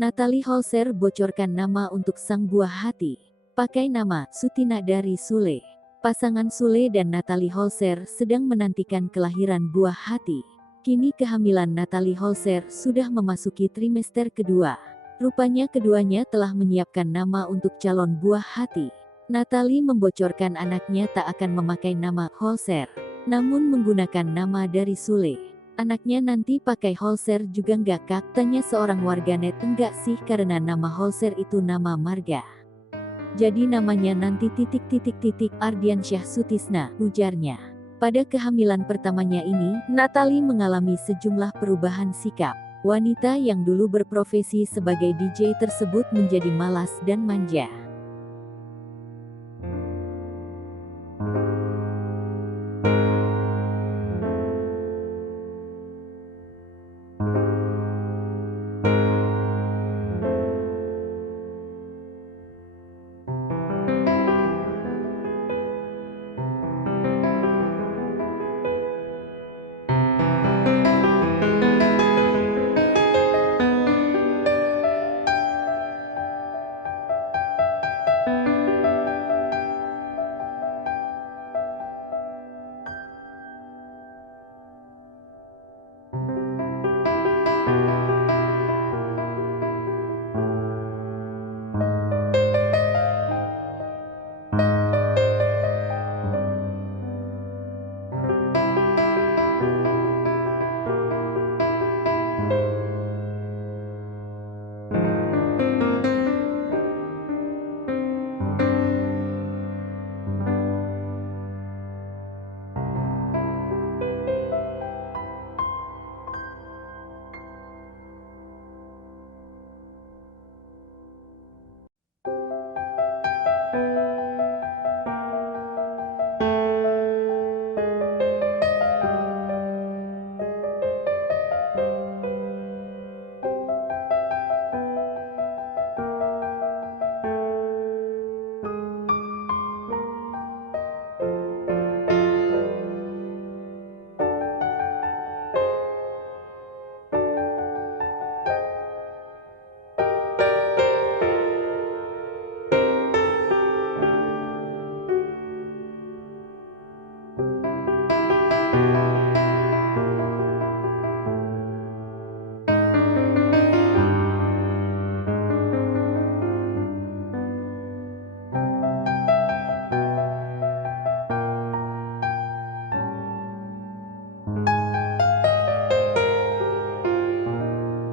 Natalie Holzer bocorkan nama untuk sang buah hati. Pakai nama Sutina dari Sule. Pasangan Sule dan Natalie Holzer sedang menantikan kelahiran buah hati. Kini kehamilan Natalie Holzer sudah memasuki trimester kedua. Rupanya keduanya telah menyiapkan nama untuk calon buah hati. Natalie membocorkan anaknya tak akan memakai nama Holzer, namun menggunakan nama dari Sule. Anaknya nanti pakai Holzer juga nggak kak? Tanya seorang warganet. Enggak sih, karena nama Holzer itu nama marga. Jadi namanya nanti ... Ardiansyah Sutisna, ujarnya. Pada kehamilan pertamanya ini, Natalie mengalami sejumlah perubahan sikap. Wanita yang dulu berprofesi sebagai DJ tersebut menjadi malas dan manja.